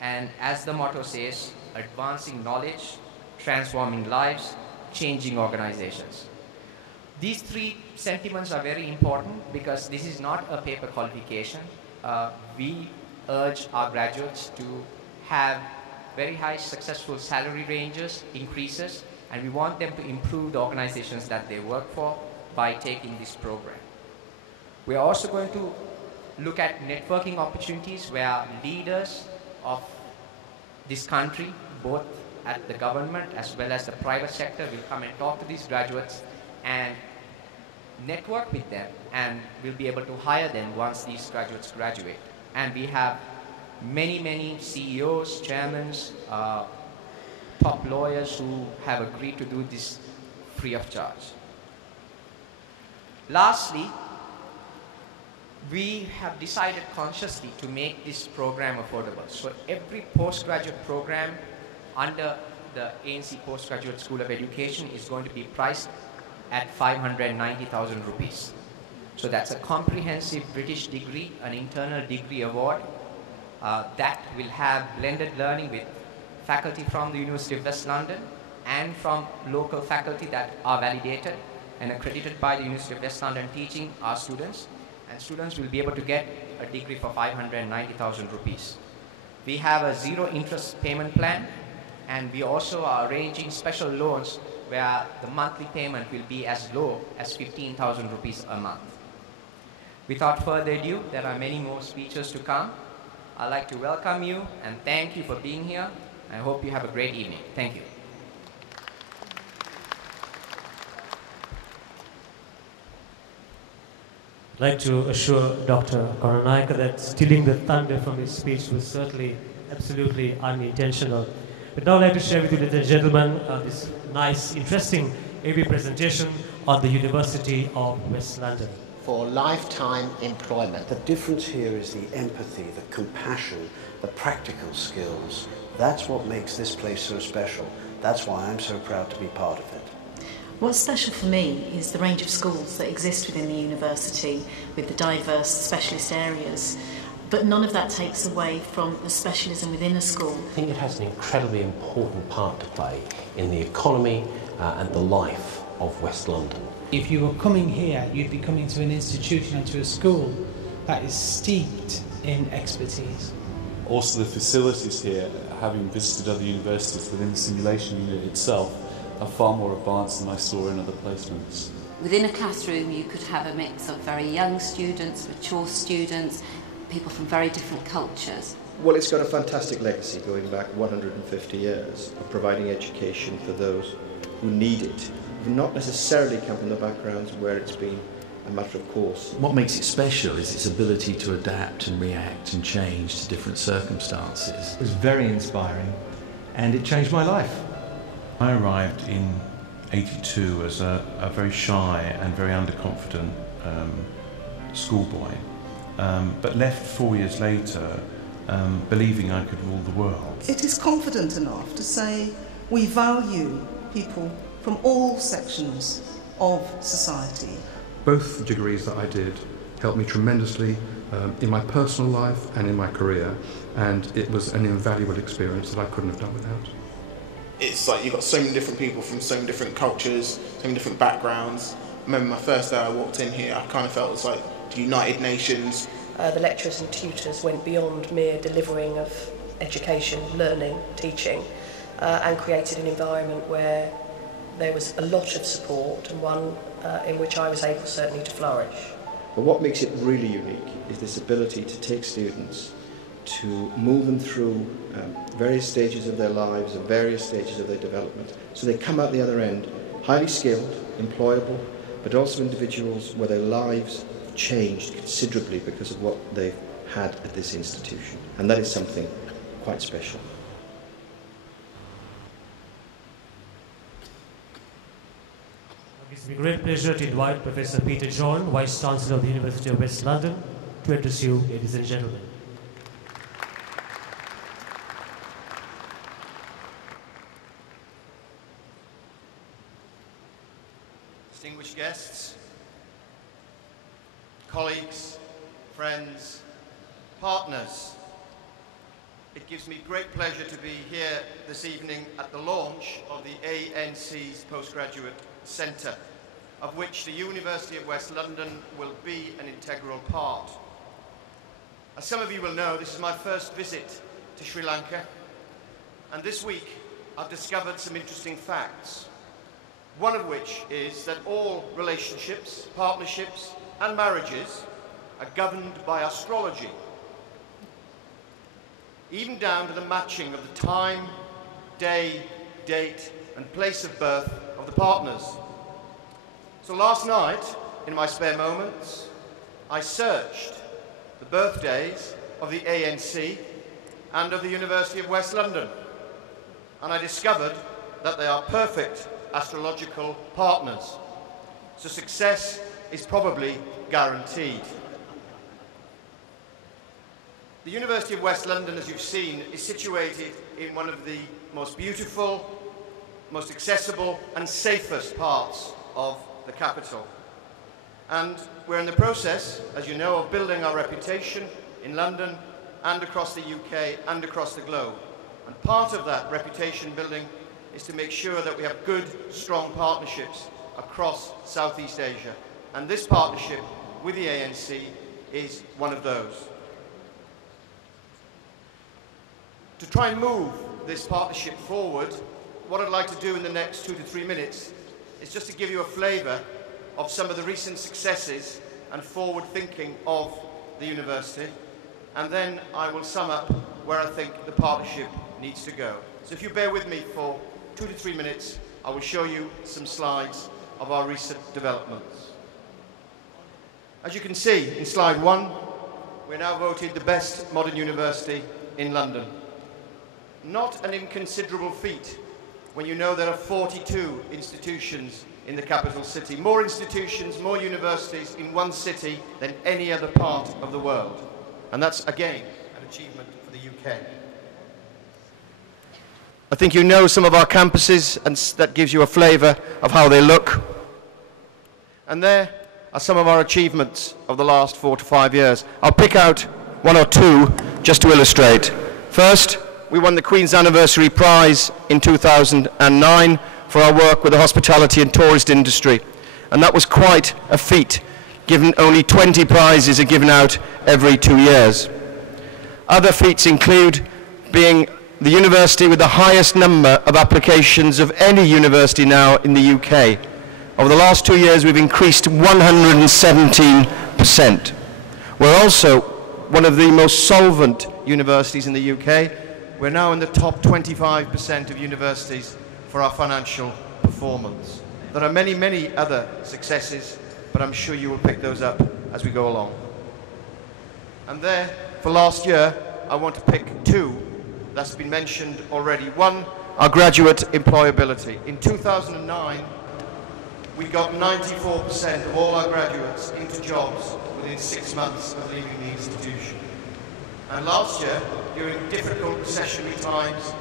And as the motto says, advancing knowledge, transforming lives, changing organizations. These three sentiments are very important because this is not a paper qualification. We urge our graduates to have very high successful salary ranges, increases, and we want them to improve the organizations that they work for by taking this program. We are also going to look at networking opportunities where leaders of this country, both at the government as well as the private sector, will come and talk to these graduates and network with them, and we'll be able to hire them once these graduates graduate. And we have many CEOs, chairmen, top lawyers who have agreed to do this free of charge. Lastly, we have decided consciously to make this program affordable. So every postgraduate program under the ANC Postgraduate School of Education is going to be priced at 590,000 rupees. So that's a comprehensive British degree, an internal degree award that will have blended learning with faculty from the University of West London and from local faculty that are validated and accredited by the University of West London teaching our students. And students will be able to get a degree for 590,000 rupees. We have a zero interest payment plan, and we also are arranging special loans where the monthly payment will be as low as 15,000 rupees a month. Without further ado, there are many more speeches to come. I'd like to welcome you and thank you for being here. I hope you have a great evening. Thank you. I'd like to assure Dr. Karunayaka that stealing the thunder from his speech was certainly absolutely unintentional. But now I'd like to share with you, ladies and gentlemen, this nice, interesting AV presentation on the University of West London. For lifetime employment. The difference here is the empathy, the compassion, the practical skills. That's what makes this place so special. That's why I'm so proud to be part of it. What's special for me is the range of schools that exist within the university with the diverse specialist areas. But none of that takes away from the specialism within a school. I think it has an incredibly important part to play in the economy and the life of West London. If you were coming here, you'd be coming to an institution and to a school that is steeped in expertise. Also the facilities here, having visited other universities within the simulation unit itself, are far more advanced than I saw in other placements. Within a classroom you could have a mix of very young students, mature students, people from very different cultures. Well, it's got a fantastic legacy going back 150 years of providing education for those who need it, who not necessarily come from the backgrounds where it's been a matter of course. What makes it special is its ability to adapt and react and change to different circumstances. It was very inspiring and it changed my life. I arrived in '82 as a very shy and very underconfident schoolboy, but left 4 years later believing I could rule the world. It is confident enough to say we value people from all sections of society. Both the degrees that I did helped me tremendously in my personal life and in my career, and it was an invaluable experience that I couldn't have done without. It's like you've got so many different people from so many different cultures, so many different backgrounds. I remember my first day I walked in here, I kind of felt it was like the United Nations. The lecturers and tutors went beyond mere delivering of education, learning, teaching, and created an environment where there was a lot of support and one in which I was able certainly to flourish. But what makes it really unique is this ability to take students, to move them through various stages of their lives and various stages of their development. So they come out the other end highly skilled, employable, but also individuals where their lives have changed considerably because of what they've had at this institution. And that is something quite special. It's a great pleasure to invite Professor Peter John, Vice Chancellor of the University of West London, to address you, ladies and gentlemen. Distinguished guests, colleagues, friends, partners, it gives me great pleasure to be here this evening at the launch of the ANC's Postgraduate Centre, of which the University of West London will be an integral part. As some of you will know, this is my first visit to Sri Lanka, and this week I've discovered some interesting facts. One of which is that all relationships, partnerships and marriages are governed by astrology, even down to the matching of the time, day, date and place of birth of the partners. So last night, in my spare moments, I searched the birthdays of the ANC and of the University of West London, and I discovered that they are perfect astrological partners. So success is probably guaranteed. The University of West London, as you've seen, is situated in one of the most beautiful, most accessible and safest parts of the capital. And we're in the process, as you know, of building our reputation in London and across the UK and across the globe. And part of that reputation building is to make sure that we have good, strong partnerships across Southeast Asia. And this partnership with the ANC is one of those. To try and move this partnership forward, what I'd like to do in the next 2 to 3 minutes is just to give you a flavour of some of the recent successes and forward thinking of the university, and then I will sum up where I think the partnership needs to go. So if you bear with me for 2 to 3 minutes, I will show you some slides of our recent developments. As you can see in slide 1, we're now voted the best modern university in London. Not an inconsiderable feat when you know there are 42 institutions in the capital city. More institutions, more universities in one city than any other part of the world. And that's, again, an achievement for the UK. I think you know some of our campuses, and that gives you a flavour of how they look. And there are some of our achievements of the last 4 to 5 years. I'll pick out 1 or 2 just to illustrate. First, we won the Queen's Anniversary Prize in 2009 for our work with the hospitality and tourist industry. And that was quite a feat, given only 20 prizes are given out every 2 years. Other feats include being the university with the highest number of applications of any university now in the UK. Over the last 2 years, we've increased 117%. We're also one of the most solvent universities in the UK. We're now in the top 25% of universities for our financial performance. There are many, many other successes, but I'm sure you will pick those up as we go along. And there, for last year, I want to pick 2 that's been mentioned already. One, our graduate employability. In 2009, we got 94% of all our graduates into jobs within 6 months of leaving the institution. And last year, during difficult recessionary times,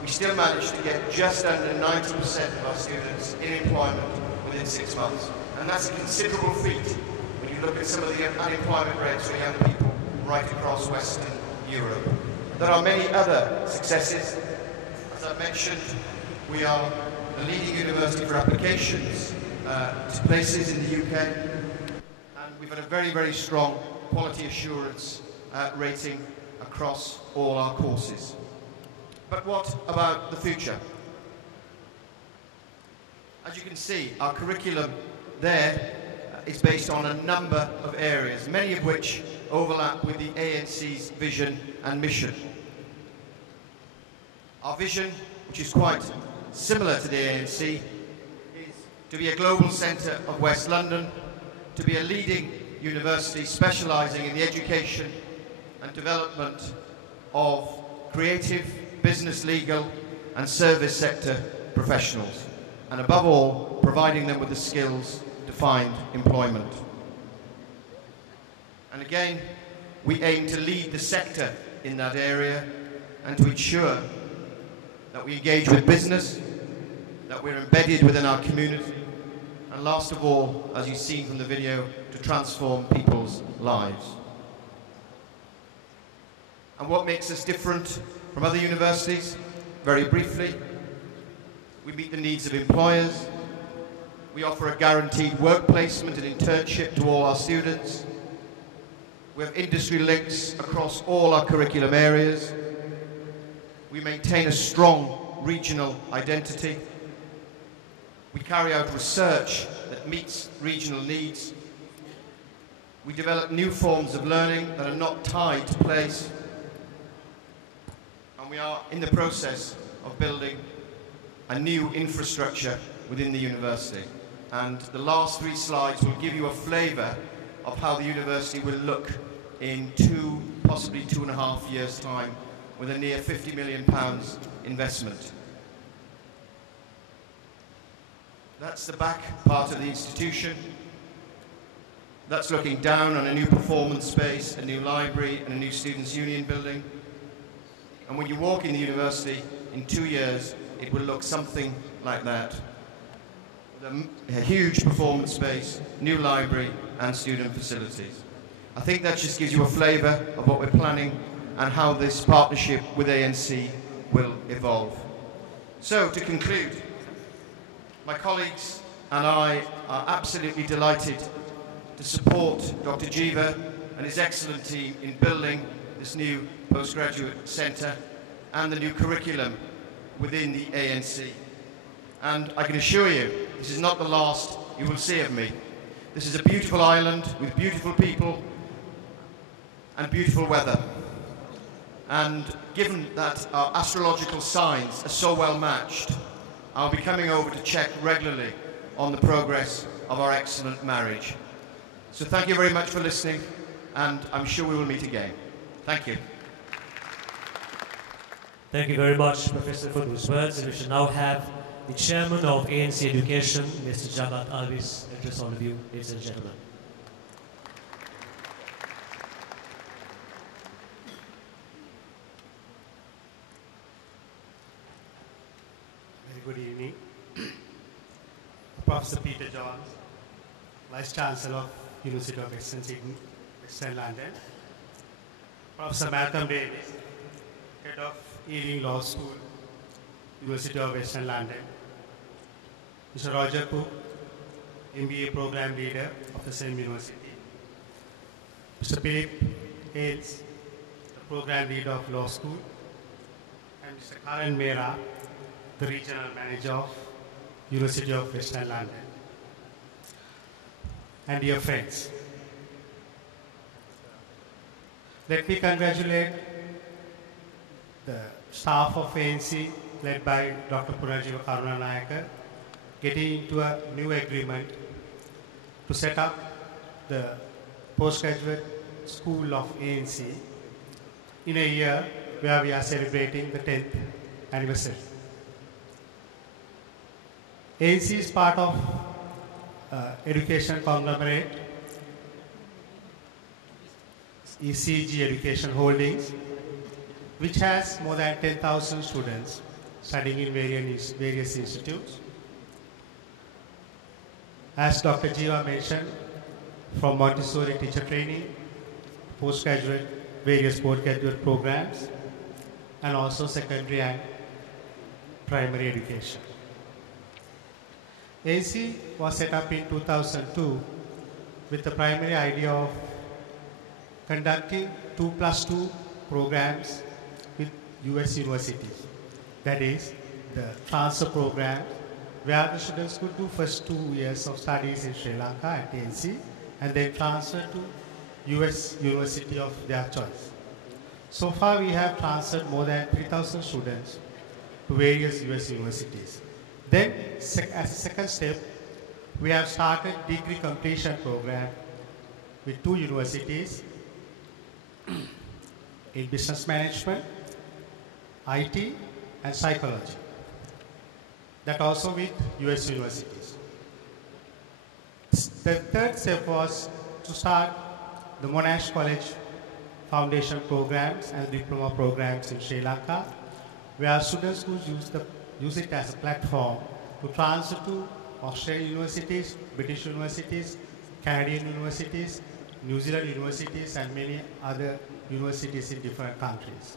we still managed to get just under 90% of our students in employment within 6 months. And that's a considerable feat when you look at some of the unemployment rates for young people right across Western Europe. There are many other successes. As I mentioned, we are the leading university for applications to places in the UK, and we've had a very, very strong quality assurance rating across all our courses. But what about the future? As you can see, our curriculum there is based on a number of areas, many of which overlap with the ANC's vision and mission. Our vision, which is quite similar to the ANC, is to be a global centre of West London, to be a leading university specialising in the education and development of creative, business, legal and service sector professionals, and above all, providing them with the skills to find employment. And again, we aim to lead the sector in that area and to ensure that we engage with business, that we're embedded within our community, and last of all, as you've seen from the video, to transform people's lives. And what makes us different from other universities, very briefly. We meet the needs of employers. We offer a guaranteed work placement and internship to all our students. We have industry links across all our curriculum areas. We maintain a strong regional identity. We carry out research that meets regional needs. We develop new forms of learning that are not tied to place. And we are in the process of building a new infrastructure within the university. And the last 3 slides will give you a flavour of how the university will look in 2, possibly 2.5 years' time, with a near £50 million investment. That's the back part of the institution. That's looking down on a new performance space, a new library, and a new Students' Union building. And when you walk in the university, in 2 years, it will look something like that. A huge performance space, new library, and student facilities. I think that just gives you a flavour of what we're planning and how this partnership with ANC will evolve. So, to conclude, my colleagues and I are absolutely delighted to support Dr. Jiva and his excellent team in building this new postgraduate centre and the new curriculum within the ANC. And I can assure you, this is not the last you will see of me. This is a beautiful island with beautiful people and beautiful weather. And given that our astrological signs are so well matched, I'll be coming over to check regularly on the progress of our excellent marriage. So thank you very much for listening, and I'm sure we will meet again. Thank you. Thank you very much, Professor, for those words. And we shall now have the Chairman of ANC Education, Mr. Jagat Alvis, address all of you, ladies and gentlemen. Very good evening. Professor Peter Johns, Vice Chancellor of University of Western London. Professor Malcolm Davis, Head of Ealing Law School, University of Western London. Mr. Roger Cook, MBA Program Leader of the same university. Mr. Philip Hales, the Program Leader of Law School. And Mr. Karan Mehra, the Regional Manager of University of Western London. And dear friends, let me congratulate the staff of ANC led by Dr. Punarjiva Karunanayake getting into a new agreement to set up the postgraduate school of ANC in a year where we are celebrating the 10th anniversary. ANC is part of education conglomerate, ECG Education Holdings, which has more than 10,000 students studying in various institutes. As Dr. Jiva mentioned, from Montessori teacher training, various postgraduate programs, and also secondary and primary education. ANC was set up in 2002 with the primary idea of conducting 2+2 programs with US universities. That is, the transfer program where the students could do first 2 years of studies in Sri Lanka at ANC and then transfer to US university of their choice. So far we have transferred more than 3,000 students to various US universities. Then, as a second step, we have started degree completion program with 2 universities in business management, IT, and psychology. That also with US universities. The third step was to start the Monash College foundation programs and diploma programs in Sri Lanka, where students could use it as a platform to transfer to Australian universities, British universities, Canadian universities, New Zealand universities, and many other universities in different countries.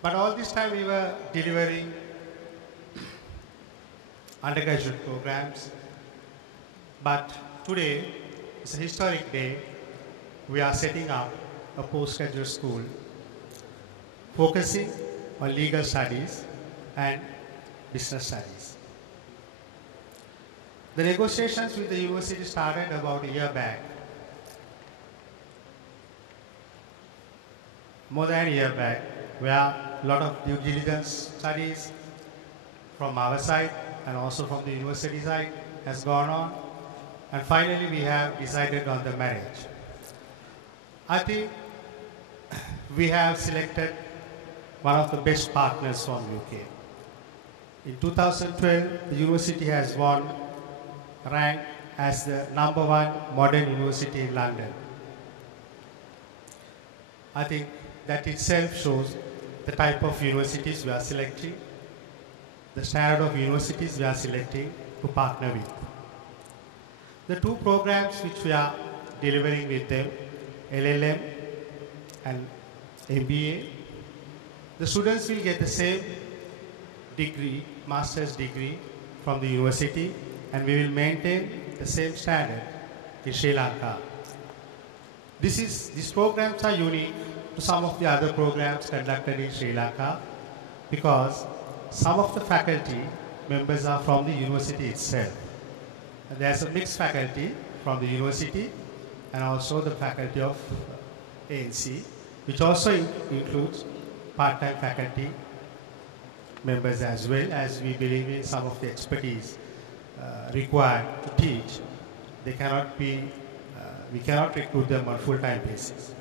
But all this time we were delivering undergraduate programs. But today is a historic day. We are setting up a postgraduate school focusing on legal studies and business studies. The negotiations with the university started about a year back. More than a year back, where a lot of due diligence studies from our side and also from the university side has gone on. And finally, we have decided on the marriage. I think we have selected one of the best partners from UK. In 2012, the university has won rank as the #1 modern university in London. I think that itself shows the type of universities we are selecting, the standard of universities we are selecting to partner with. The two programs which we are delivering with them, LLM and MBA, the students will get the same degree, master's degree from the university, and we will maintain the same standard in Sri Lanka. These programs are unique to some of the other programs conducted in Sri Lanka because some of the faculty members are from the university itself. And there's a mixed faculty from the university and also the faculty of ANC, which also includes part-time faculty members as well, as we believe in some of the expertise required to teach. They cannot be, we cannot recruit them on a full-time basis.